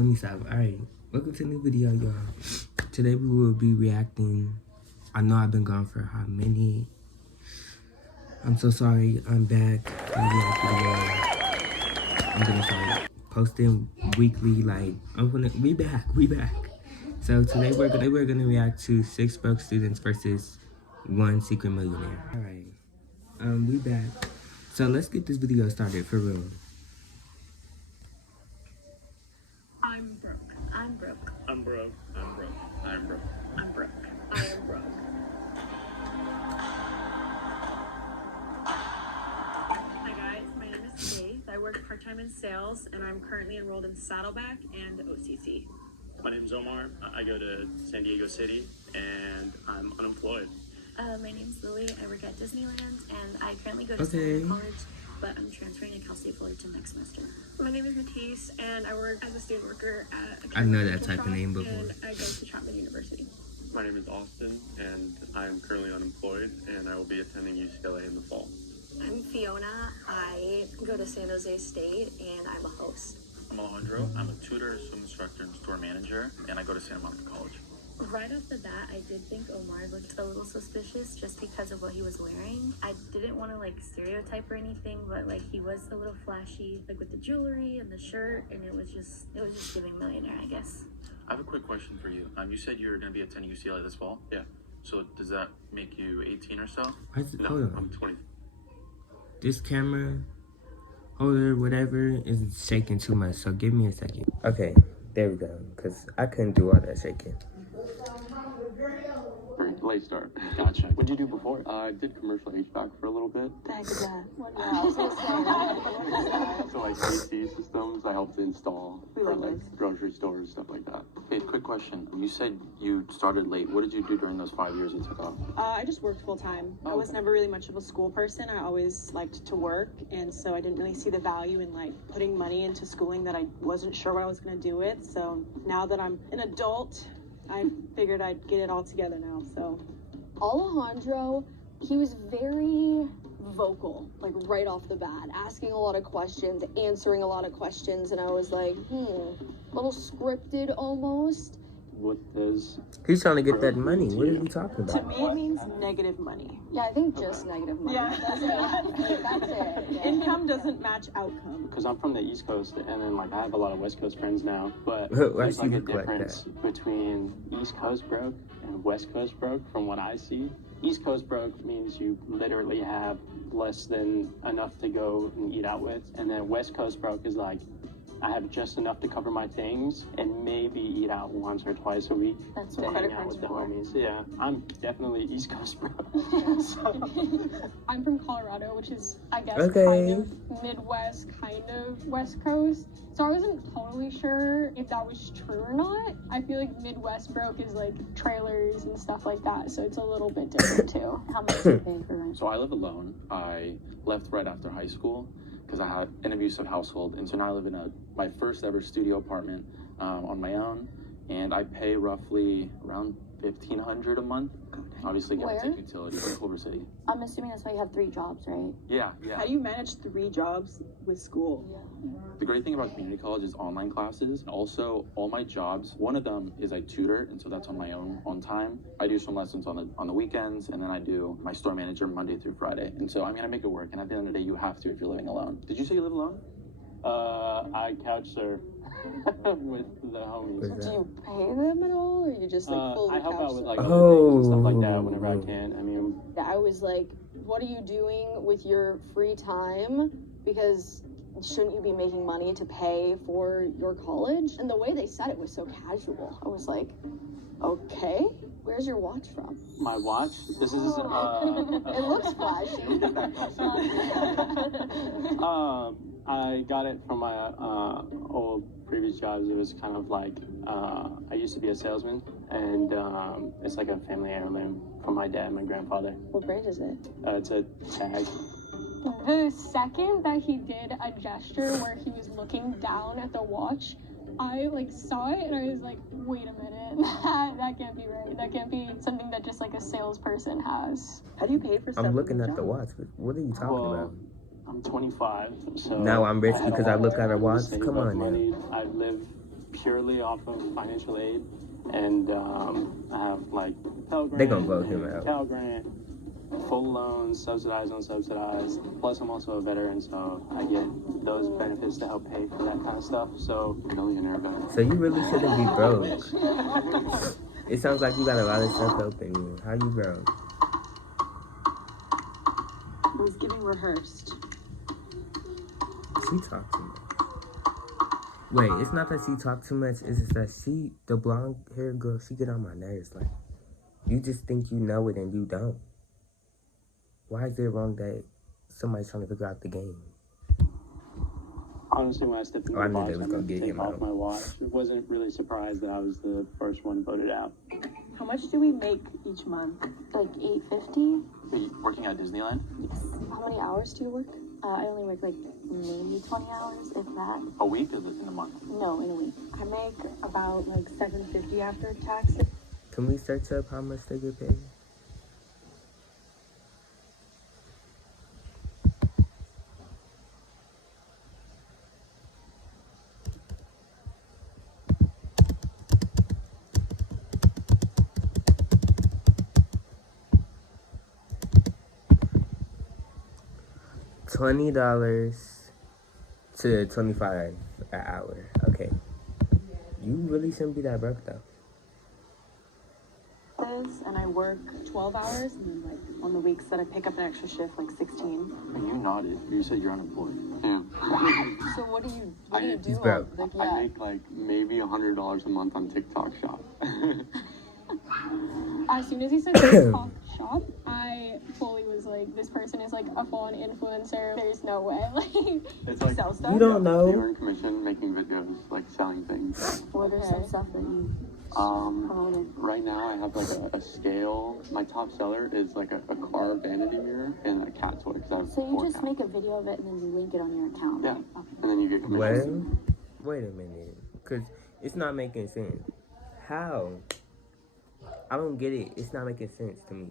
Let me stop. Alright, welcome to a new video, y'all. Today we will be reacting. I know I've been gone for how many? I'm so sorry. I'm back. I'm gonna start posting weekly. Like we back. So today we're gonna react to 6 broke students versus 1 secret millionaire. Alright, we back. So let's get this video started for real. I'm broke. I'm broke. I'm broke. I'm broke. I'm broke. I'm broke. I am broke. Hi guys, my name is Faith. I work part-time in sales and I'm currently enrolled in Saddleback and OCC. My name's Omar. I go to San Diego City and I'm unemployed. My name's Lily. I work at Disneyland and I currently go to Santa College, but I'm transferring to Cal State Fullerton next semester. My name is Matisse and I work as a student worker at a I know that type of shop, name before. and I go to Chapman University. My name is Austin and I'm currently unemployed and I will be attending UCLA in the fall. I'm Fiona. I go to San Jose State and I'm a host. I'm Alejandro. I'm a tutor, swim instructor, and store manager, and I go to Santa Monica College. Right off the bat, I did think Omar looked a little suspicious just because of what he was wearing. I didn't want to stereotype or anything, but he was a little flashy, with the jewelry and the shirt, and it was just giving millionaire, I guess. I have a quick question for you. You said you're going to be attending UCLA this fall? Yeah. So does that make you 18 or so? No, I'm 20. This camera holder, whatever, is shaking too much, so give me a second. Okay, there we go, because I couldn't do all that shaking. Late start. Gotcha. What did you do before? I did commercial HVAC for a little bit. The heck is that? So AC systems, I helped install for grocery stores, stuff like that. Hey, quick question. You said you started late. What did you do during those 5 years you took off? I just worked full time. I was never really much of a school person. I always liked to work, and so I didn't really see the value in putting money into schooling that I wasn't sure what I was going to do with. So now that I'm an adult, I figured I'd get it all together now. So Alejandro, he was very vocal, right off the bat, asking a lot of questions, answering a lot of questions, and I was like, a little scripted almost. What does... He's trying to get that money. What are you talking about? to me, it means negative money. Yeah, I think just negative money. Yeah. That's it. Yeah. Income doesn't match outcome. Because I'm from the East Coast, and then I have a lot of West Coast friends now, but Why there's she a look like difference between East Coast broke and West Coast broke from what I see. East Coast broke means you literally have less than enough to go and eat out with, and then West Coast broke is I have just enough to cover my things and maybe eat out once or twice a week. That's to what hang out with the homies. Yeah, I'm definitely East Coast bro. I'm from Colorado, which is, I guess, Okay. kind of Midwest, kind of West Coast. So I wasn't totally sure if that was true or not. I feel like Midwest broke is trailers and stuff like that, so it's a little bit different too. How much do you pay for rent? So I live alone. I left right after high school because I had an abusive household, and so now I live in my first ever studio apartment on my own, and I pay roughly around $1,500 a month. Obviously, give or take utilities in Culver City. I'm assuming that's why you have 3 jobs, right? Yeah. How do you manage 3 jobs with school? The great thing about community college is online classes. Also, all my jobs, one of them is I tutor, and so that's on my own time. I do some lessons on the weekends, and then I do my store manager Monday through Friday. And so I'm gonna make it work. And at the end of the day, you have to if you're living alone. Did you say you live alone? I couch surf with the homies. Do you pay them at all, or you just fully I help couch out with surf? other things and stuff like that whenever I can. I mean, I was like, what are you doing with your free time? Because shouldn't you be making money to pay for your college? And the way they said it was so casual. I was like, okay, where's your watch from? my watch. This is It looks flashy. I got it from my old previous jobs. It was kind of I used to be a salesman, and it's like a family heirloom from my dad and my grandfather. What brand is it? It's a tag. The second that he did a gesture where he was looking down at the watch, I saw it and I was like, wait a minute, that can't be right. That can't be something that just a salesperson has. How do you pay for stuff? I'm looking at the watch. What are you talking about? I'm 25, so now I'm rich because I look at a watch. Save Come up on, money. now. I live purely off of financial aid, and I have like Pell Grant, They gonna vote him out. Cal Grant, full loans, subsidized, unsubsidized. Plus, I'm also a veteran, so I get those benefits to help pay for that kind of stuff. So, millionaire veteran. So you really shouldn't be broke. It sounds like you got a lot of stuff helping you. How you broke? I was getting rehearsed. She talked too much. Wait, it's not that she talked too much. It's just that the blonde haired girl, she get on my nerves. Like, you just think you know it and you don't. Why is it wrong that somebody's trying to figure out the game? Honestly, when I stepped into the box, I gonna meant to get take him off out. my watch. I wasn't really surprised that I was the first one voted out. How much do we make each month? Like $8.50. Are you working at Disneyland? How many hours do you work? I only work like maybe 20 hours, if that. A week? Is it in a month? No, in a week. I make about like $7.50 after taxes. Can we search up how much they get paid? $20 to $25 an hour. Okay. You really shouldn't be that broke though. And I work 12 hours, and then like on the weeks that I pick up an extra shift, like 16. You nodded. You said you're unemployed. Yeah. So what do you do? He's broke. Like, I yeah. make like maybe $100 a month on TikTok Shop. As soon as he said TikTok Shop, I fully was like, this person is like a full-on influencer. There's no way. Like, It's like Sell stuff? You don't you know. earn commission making videos, like selling things. What are some stuff that you promoted? Right now I have like a scale. My top seller is like a car vanity mirror and a cat toy. Cause I have So you 4 just cats. make a video of it and then you link it on your account? Yeah. Right? Okay. And then you get commission. Well, wait a minute. Because it's not making sense. How? I don't get it. It's not making sense to me.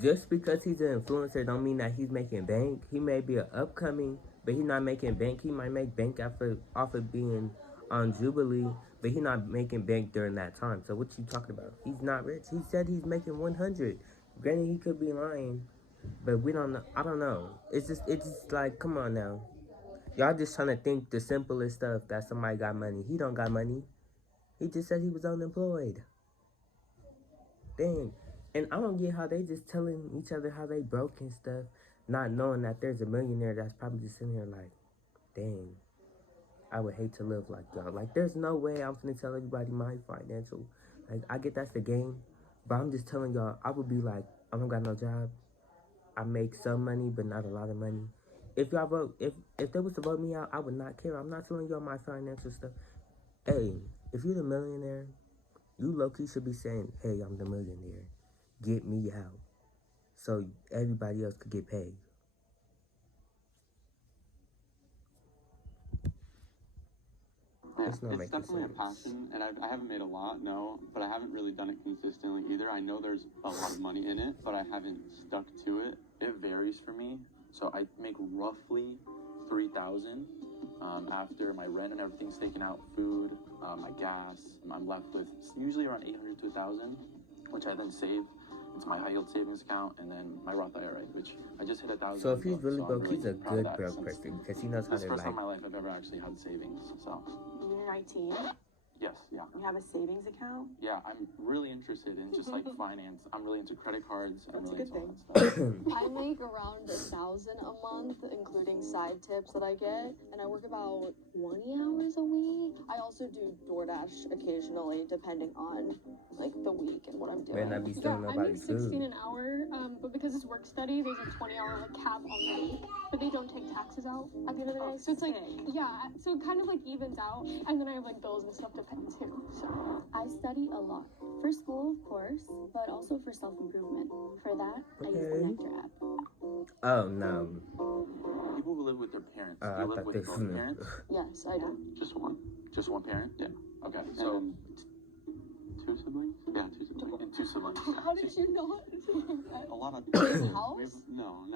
Just because he's an influencer don't mean that he's making bank. He may be an upcoming, but he's not making bank. He might make bank off of being on Jubilee, but he's not making bank during that time. So what you talking about? He's not rich. He said he's making 100. Granted, he could be lying, but we don't know. I don't know. It's just like, come on now. Y'all just trying to think the simplest stuff that somebody got money. He don't got money. He just said he was unemployed. Dang. And I don't get how they just telling each other how they broke and stuff, not knowing that there's a millionaire that's probably just sitting here like, dang, I would hate to live like y'all. Like, there's no way I'm finna tell everybody my financial. Like, I get that's the game, but I'm just telling y'all, I would be like, I don't got no job. I make some money, but not a lot of money. If y'all vote, if they was to vote me out, I would not care. I'm not telling y'all my financial stuff. Hey, if you're the millionaire, you low-key should be saying, hey, I'm the millionaire. Get me out. So everybody else could get paid. Yeah, It's not it's making definitely sense. a passion, and I haven't made a lot, no, but I haven't really done it consistently either. I know there's a lot of money in it, but I haven't stuck to it. It varies for me. So I make roughly $3,000 after my rent and everything's taken out, food, my gas. I'm left with usually around $800 to $1,000, which I then save into my high yield savings account and then my Roth IRA, which I just hit $1,000. So if he's really I'm broke, he's a proud of good that broke since person because he knows how This is to the first time like. in my life I've ever actually had savings. So You're 19. yes, yeah. You have a savings account? Yeah, I'm really interested in just like finance. I'm really into credit cards. I'm That's a really good into all that stuff. I make around 1,000 a month, including side tips that I get, and I work about 20 hours a week. I also do DoorDash occasionally, depending on like the week and what I'm doing. Better not be Yeah, stealing I make nobody's 16 food. an hour, but because it's work study, there's a 20-hour like cap on the week, but they don't take taxes out at the end of the day. So it's like, yeah, so it kind of like evens out, and then I have like bills and stuff to pay too. So I study a lot. For school, of course, but also for self-improvement. For that, I use the Okay. Nectar app. Oh no. People who live with their parents. I you live thought with this both was parents? Yes, I do. Just one. Just one parent? Yeah. Okay. And So then two siblings? Yeah, two siblings. And two siblings. How did you not think that? A lot of House? No.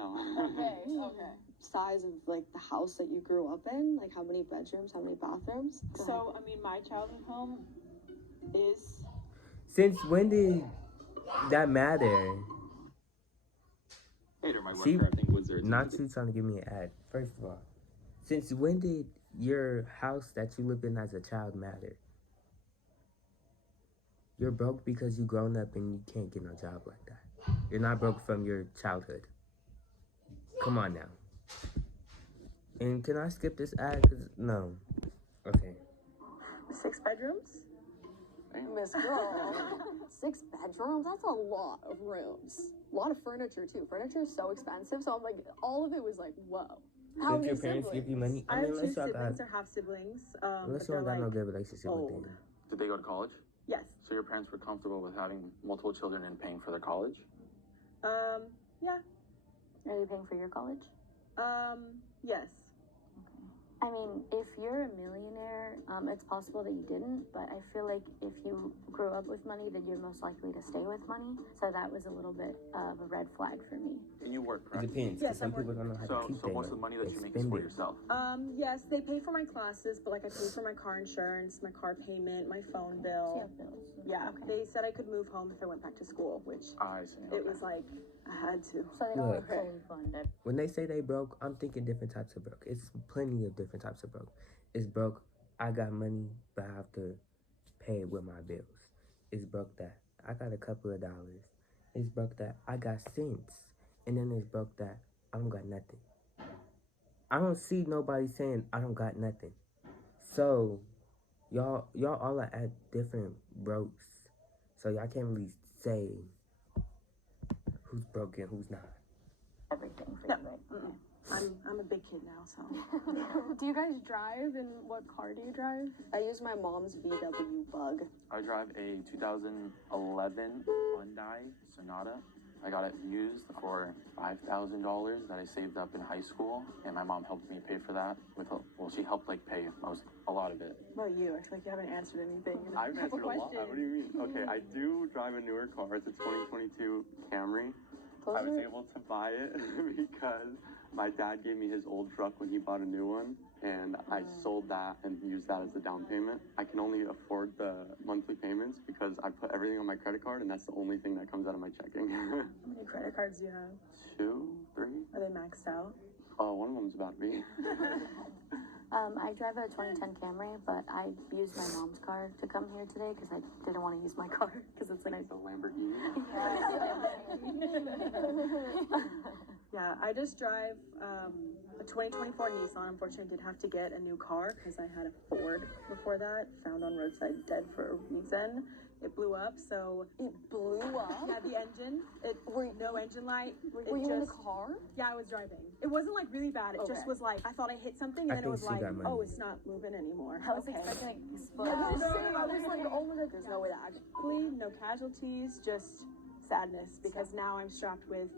Okay. Size of like the house that you grew up in? Like how many bedrooms, how many bathrooms? So, I mean, my childhood home is Since when did that matter? Hater, my See, worker, I think, was there. Not you trying to give me an ad. First of all, since when did your house that you lived in as a child matter? You're broke because you grown up and you can't get no job like that. You're not broke from your childhood. Come on now. And can I skip this ad? Cause no. Okay. 6 bedrooms. Miss Girl. 6 bedrooms? That's a lot of rooms. A lot of furniture too. Furniture is so expensive. So I'm like, all of it was like, whoa. How Did many your parents give you money? I have 2 unless y'all siblings got, or half siblings. unless but y'all they're got no like good relationship with old. them. Did they go to college? Yes. So your parents were comfortable with having multiple children and paying for their college? Yeah. Are they paying for your college? Yes. I mean, if you're a millionaire, it's possible that you didn't, but I feel like if you grew up with money, then you're most likely to stay with money. So that was a little bit of a red flag for me. And you work, It correct? depends. Yes, Cause some I'm people don't know how to So keep their most of the money that They you make is spend for it. yourself. Yes, they pay for my classes, but like I pay for my car insurance, my car payment, my phone So you bill. have bills. Yeah, Okay. they said I could move home if I went back to school, which I see. it was like I had to. So they don't Look. fully fund it. When they say they broke, I'm thinking different types of broke. It's plenty of different types of broke. It's broke, I got money, but I have to pay it with my bills. It's broke that I got a couple of dollars. It's broke that I got cents. And then it's broke that I don't got nothing. I don't see nobody saying I don't got nothing. So, y'all all are at different brokes. So y'all can't really say who's broke and who's not. Everything for No. you, right? Mm-mm. I'm a big kid now, so. Do you guys drive, and what car do you drive? I use my mom's VW Bug. I drive a 2011 Hyundai Sonata. I got it used for $5,000 that I saved up in high school, and my mom helped me pay for that. She helped like pay a lot of it. What about you? I feel like you haven't answered anything. I've answered a lot. question. What do you mean? Okay, I do drive a newer car. It's a 2022 Camry. I was able to buy it because my dad gave me his old truck when he bought a new one, and I sold that and used that as a down payment. I can only afford the monthly payments because I put everything on my credit card, and that's the only thing that comes out of my checking. How many credit cards do you have? 2, 3? Are they maxed out? Oh, one of them's about to be. I drive a 2010 Camry, but I used my mom's car to come here today because I didn't want to use my car because it's like The Lamborghini. Yeah, I just drive a 2024 Nissan. Unfortunately, I did have to get a new car because I had a Ford before that, found on roadside dead for a reason. It blew up, so It blew up? yeah, the engine. No engine light. Were you in the car? Yeah, I was driving. It wasn't like really bad. It just Okay. was like I thought I hit something, and I then it think was she like, got money. oh, it's not moving anymore. I was Okay. expecting like explode. Yeah, I was like, oh my god, there's no way that actually. Luckily, no casualties, just sadness because now I'm strapped with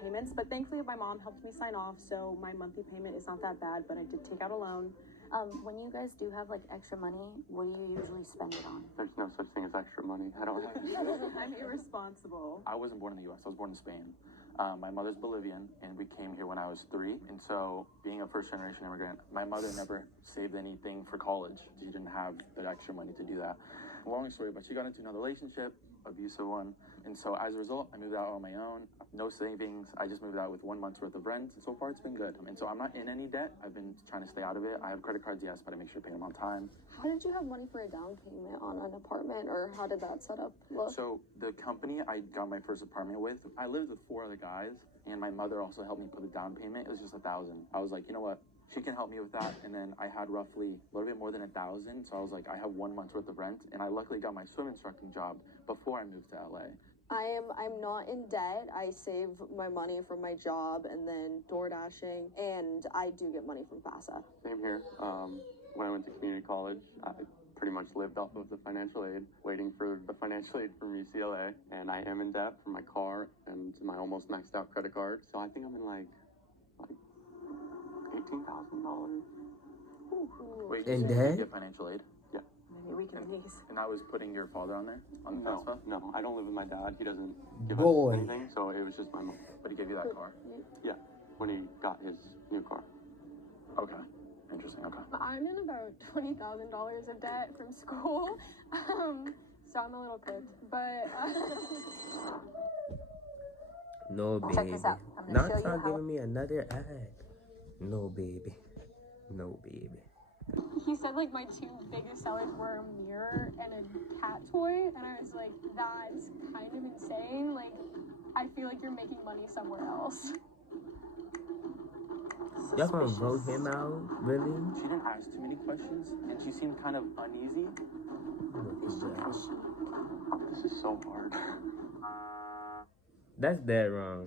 payments. But thankfully, my mom helped me sign off, so my monthly payment is not that bad. But I did take out a loan. When you guys do have like extra money, what do you usually spend it on? There's no such thing as extra money. I don't have it. I'm irresponsible. I wasn't born in the U.S. I was born in Spain. My mother's Bolivian, and we came here when I was 3. And so, being a first-generation immigrant, my mother never saved anything for college. She didn't have the extra money to do that. Long story, but she got into another relationship, abusive one. And so, as a result, I moved out on my own. No savings. I just moved out with 1 month's worth of rent. And so far, it's been good. And so, I'm not in any debt. I've been trying to stay out of it. I have credit cards, yes, but I make sure to pay them on time. How did you have money for a down payment on an apartment, or how did that setup look? So the company I got my first apartment with, I lived with 4 other guys, and my mother also helped me put the down payment. It was just $1,000. I was like, you know what? She can help me with that. And then I had roughly a little bit more than $1,000. So I was like, I have 1 month's worth of rent, and I luckily got my swim instructing job before I moved to LA. I'm not in debt. I save my money from my job and then door dashing, and I do get money from FAFSA. Same here. When I went to community college, I pretty much lived off of the financial aid, waiting for the financial aid from UCLA. And I am in debt for my car and my almost maxed out credit card. So I think I'm in like $18,000. Wait, In you debt? get financial aid? Yeah. weak in the knees. And I was putting your father on there? On the No, no, I don't live with my dad. He doesn't give Boy. us anything, so it was just my mom. But he gave you that car? Yeah, when he got his new car. Okay. Interesting, okay. I'm in about $20,000 of debt from school, so I'm a little cooked, but No, baby. Check this out. I'm Now gonna show you start how. giving me another ad. No, baby. No, baby. he said like my two biggest sellers were a mirror and a cat toy, and I was like, that's kind of insane. Like, I feel like you're making money somewhere else. Y'all gonna vote him out? Really? She didn't ask too many questions, and she seemed kind of uneasy. This is so hard. That's dead wrong.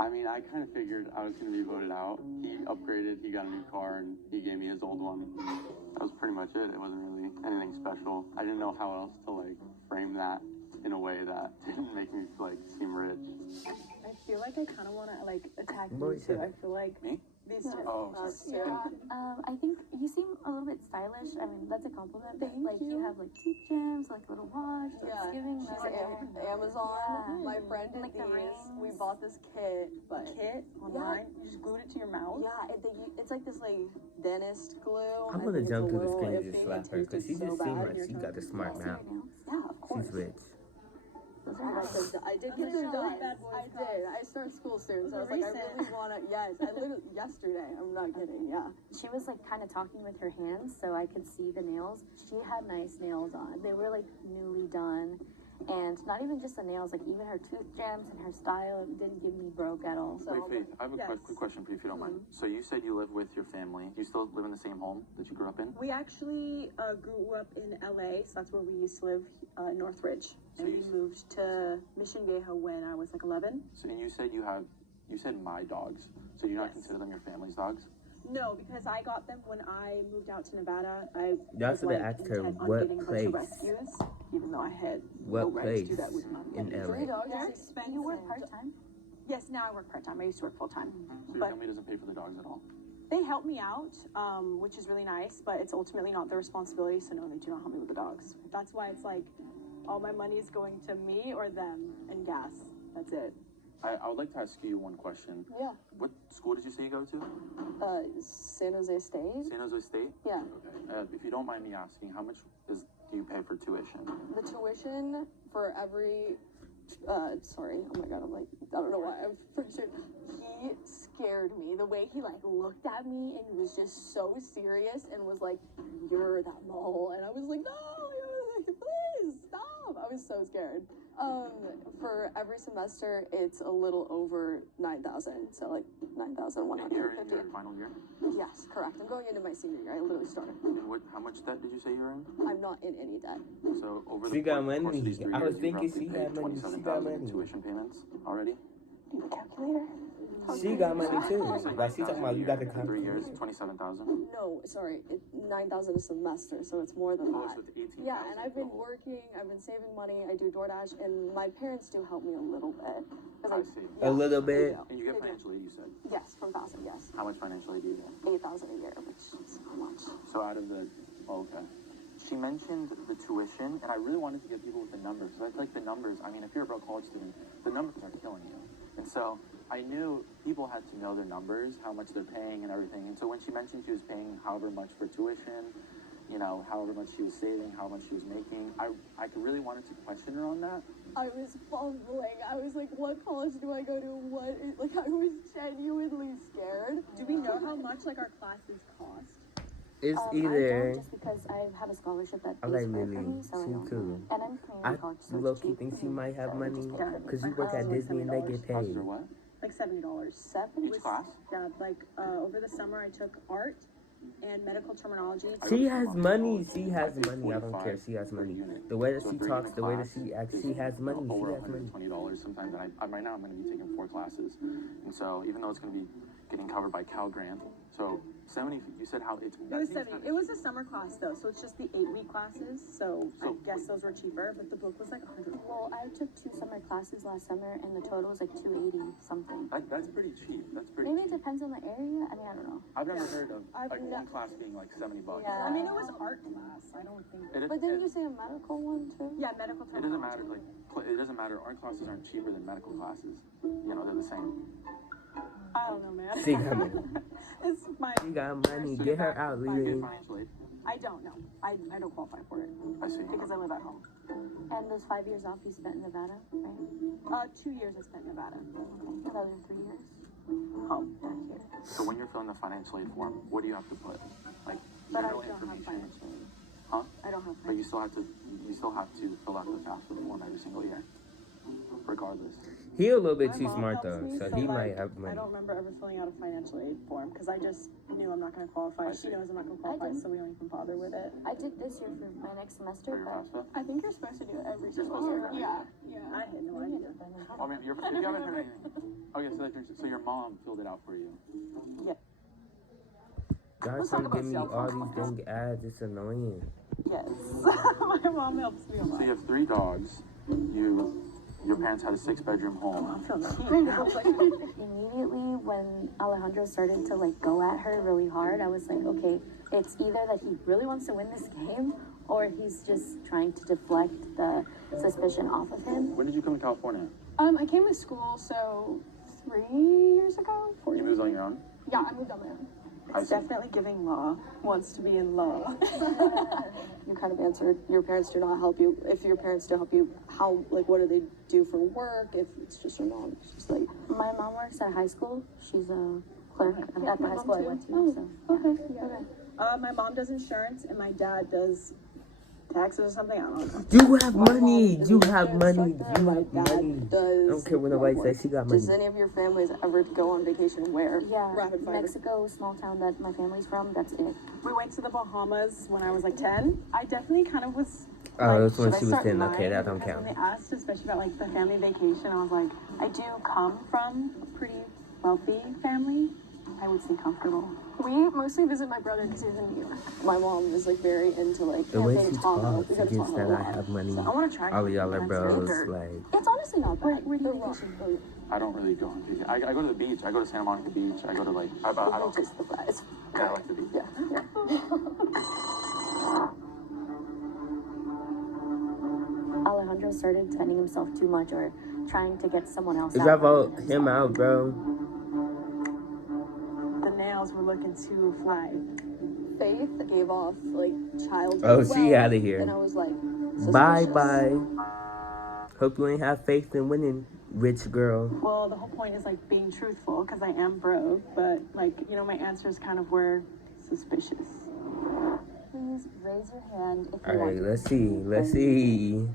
I mean, I kind of figured I was going to be voted out. He upgraded, he got a new car, and he gave me his old one. That was pretty much it. It wasn't really anything special. I didn't know how else to, like, frame that in a way that didn't make me, like, seem rich. I feel like I kind of want to, like, attack you Boy, too. I feel like Me? these two. Oh, I think you seem a little bit stylish. I mean, that's a compliment. Thank like you. have like teeth gems, like little watch. Yeah, Giving she's right Amazon. Yeah. My friend did Like the these. rings. We bought this kit, but Kit online, you just glued it to your mouth. yeah, it's like this like dentist glue. I'm I gonna think it's jump a through the little screen and iffy. just It slap her because she tasted just so seemed bad. like Your she turn. got a smart mouth. Yeah, of course. She's rich. Those are nice. I did get Those a are shot. bad boys I cards. did. I started school soon, so I was They're like, I really want to. Yes, I literally yesterday. I'm not kidding. Yeah. She was like kind of talking with her hands, so I could see the nails. She had nice nails on. They were like newly done, and not even just the nails, like even her tooth gems and her style didn't give me broke at all. So Wait, Faith, I have a Yes. quick question for you if you don't mind. So you said you live with your family. You still live in the same home that you grew up in? We actually grew up in LA, so that's where we used to live, Northridge. So And you we s- moved to Mission Viejo when I was like 11. So, and you said you said my dogs. So you not Yes. consider them your family's dogs? No, because I got them when I moved out to Nevada. I Y'all was, should have asked her intent on what getting a bunch place. of rescues, even though I had What no right to place do that with money. in LA? $3 They're is expensive. you work part time. Yes, now I work part-time. I used to work full-time. So your But family doesn't pay for the dogs at all? they help me out, which is really nice, but it's ultimately not their responsibility, so no, they do not help me with the dogs. That's why it's like all my money is going to me or them and gas. That's it. I would like to ask you one question. Yeah. What school did you say you go to? San Jose State. San Jose State? Yeah. Okay. If you don't mind me asking, how much do you pay for tuition? The tuition for every. Sorry. Oh my god. I'm like. I don't know why. I'm pretty sure. He scared me. The way he like looked at me and was just so serious and was like, "You're that mole," and I was like, "No, please stop." I was so scared. For every semester, it's a little over 9,000. So like And 9,150. you're in your final year? Yes, correct. I'm going into my senior year. I literally started. And how much debt did you say you're in? I'm not in any debt. So over She the got course money. of these 3 I was years, thinking you've she roughly had paid money. She got 27,000 in money. tuition payments already? Calculator? She got money too. Like she talking about you got the 3 years, calculator. 27,000. No, sorry, 9,000 a semester, so it's more than Oh, that. so it's 18,000. Yeah, and I've been working, I've been saving money, I do DoorDash, and my parents do help me a little bit. 'Cause I see. A little they bit. do. And you get They do. financial aid, you said. Yes, from FAFSA, yes. How much financial aid do you get? 8,000 a year, which is not much. So out of the, okay. She mentioned the tuition, and I really wanted to get people with the numbers. Because I feel like the numbers, I mean, if you're a broke college student, the numbers are killing you. And so I knew people had to know their numbers, how much they're paying and everything. And so when she mentioned she was paying however much for tuition, you know, however much she was saving, how much she was making, I really wanted to question her on that. I was fumbling. I was like, what college do I go to? Like, I was genuinely scared. Do we know how much like our classes cost? It's I either. don't, just because I have a scholarship that I pays like for it for Lily. me, so I She don't too. know. And I'm I community college, so low it's key cheap think for she me, might have so I money just pay for it. because you work at Disney and they get Cost paid. her what? Like $70. Seven? Each class? Yeah, like over the summer I took art and medical terminology. She has money. She has money. I don't care. She has money. The way that So she a 3 talks, unit the way that class she acts, is, she has money. She Over has money. $120 sometimes. And right now I'm going to be taking 4 classes. And so even though it's going to be getting covered by Cal Grant. So 70. You said how it's. It was 70. It was a summer class though, so it's just the 8-week classes. So I guess those were cheaper, but the book was like $100. Well, I took 2 summer classes last summer, and the total was like $280 something. That's pretty cheap. That's pretty. Maybe it cheap. depends on the area. I mean, I don't know. I've never heard of like one class being like $70. Yeah. I mean, it was art class. I don't think. But didn't you say a medical one too? Yeah, medical. It doesn't matter. Like it doesn't matter. Art classes aren't cheaper than medical classes. You know, they're the same. I don't know, man. She got money. It's my. She got money. Get her out, Get Lily. financial aid. I don't know. I don't qualify for it I see. because I live at home. And those 5 years off you spent in Nevada, right? 2 years I spent in Nevada. Okay. Those are 3 years. Home. Back here. So when you're filling the financial aid form, what do you have to put? Like But I general don't have information. financial aid. Huh? I don't have But you financial still have to fill out the FAFSA form every single year, regardless. He a little bit My too mom smart helps though, me, so so, he like, might have I money. don't remember ever filling out a financial aid form because I just knew I'm not going to qualify. I She see. knows I'm not going to qualify, didn't. so we don't even bother with it. I did this year for my next semester, For your but FAFSA? I think you're supposed to do it every single supposed to year. do it. Yeah, yeah. I had no idea. I mean, if you haven't heard anything. Okay, so your mom filled it out for you. Y'all Let's trying talk to give me about all these dang ads. It's annoying. Yes. My mom helps me a So lot. you have 3 dogs. Your parents had a 6-bedroom home. I'm feeling cute now. immediately when Alejandro started to like go at her really hard, I was like, okay, it's either that he really wants to win this game or he's just trying to deflect the suspicion off of him. When did you come to California? I came to school, so 3 years ago, 4 You years. moved on your own? Yeah, I moved on my own. It's definitely giving law. Wants to be in law. You kind of answered, your parents do not help you. If your parents don't help you, how, like, what do they do for work? If it's just your mom, it's just like, My mom works at high school. She's a clerk at the my high mom school I too. went to. Oh, So okay, yeah. My mom does insurance and my dad does taxes or something. I don't know. You have my mom money. is You an have money. instructor, You my have dad money. I does don't care what nobody homework. says. She got money. Does any of your families ever go on vacation where? yeah, Rapid fire. Mexico, small town that my family's from. That's it. We went to the Bahamas when I was like 10. I definitely kind of was. Oh, like, that's when should I she was start 10. Okay, lying? that don't Because count. when they asked, especially about like the family vacation, I was like, I do come from a pretty wealthy family. I would say comfortable. We mostly visit my brother because he's in New York. My mom is like very into like The way camping, she Tahoe. talks We go to against Tahoe that a I lot. have money. So I want to try. All of y'all are something bros. that's Like, It's honestly not bad. Where do you They're vacation? I don't really go on vacation. I go to the beach. I go to Santa Monica Beach. I go to like. I don't. taste the fries. Yeah, I like the beach. Yeah. Alejandro started defending himself too much or trying to get someone else if out. y'all vote him out, bro. The nails were looking too fly. Faith gave off like child. Oh, she wealth, outta here. And I was like, Bye suspicious. bye. Hope you ain't have faith in winning, rich girl. Well, the whole point is like being truthful because I am broke, but like my answers kind of were suspicious. Please raise your hand if you All right, want. let's see. Let's see.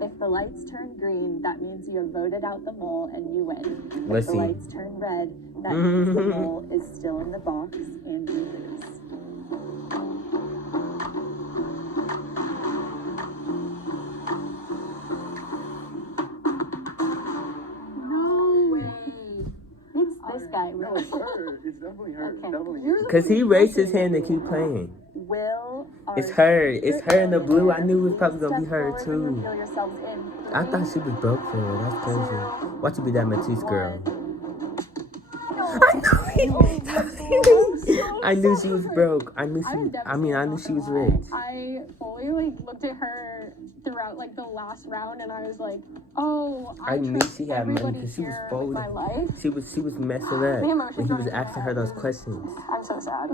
If the lights turn green, that means you have voted out the mole and you win. Let's If the see. lights turn red, that means the mole is still in the box and you lose. No way. It's this guy, No, right? it's her. It's definitely her. Okay. Definitely her. Cause he raised his hand to keep playing. Will It's her. It's her in the blue. I knew it was probably gonna be her Step forward and too. reveal yourselves in I thought she was broke for her. That's crazy. Watch it be that Matisse girl. I knew she was broke. I knew she. I knew she was rich. I fully like looked at her throughout like the last round, and I was like, "Oh, I knew trust she had money everybody because she was here with my folding. life." She was messing up The emotions when he was running asking her those questions. I'm so sad.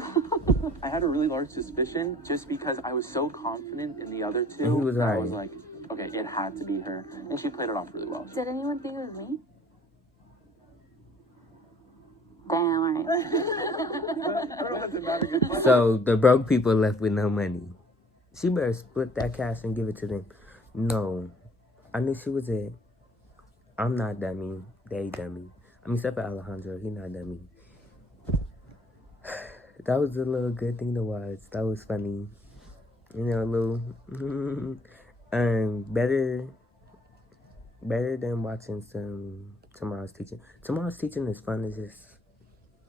I had a really large suspicion just because I was so confident in the other two. And he was that I right. was like, okay, it had to be her, and she played it off really well. Did anyone think it was me? Damn, alright. I don't know if that's a matter of good. So the broke people left with no money. She better split that cash and give it to them. No, I knew she was it. I'm not dummy. They dummy. I mean, except for Alejandro, he not dummy. That was a little good thing to watch. That was funny. You know, a little better. Better than watching tomorrow's teaching. Tomorrow's teaching is fun. It's just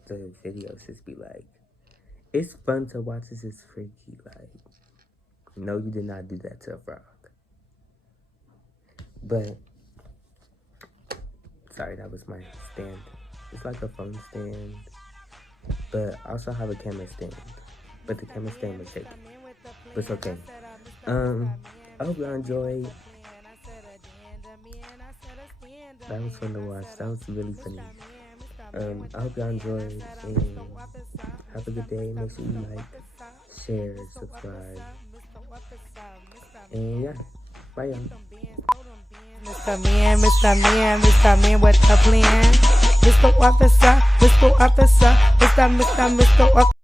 the videos just be like, it's fun to watch. It's just freaky. Like, no, you did not do that to a frog. But sorry, that was my stand. It's like a phone stand, but I also have a camera stand. But the camera stand was shaky. But it's okay. I hope y'all enjoyed. That was fun to watch. That was really funny. I hope y'all enjoyed, and have a good day. Make sure you like, share, subscribe, and yeah, bye y'all. Mr. Man with the plan. Mr. Officer, Mr. Officer, Mr. Officer.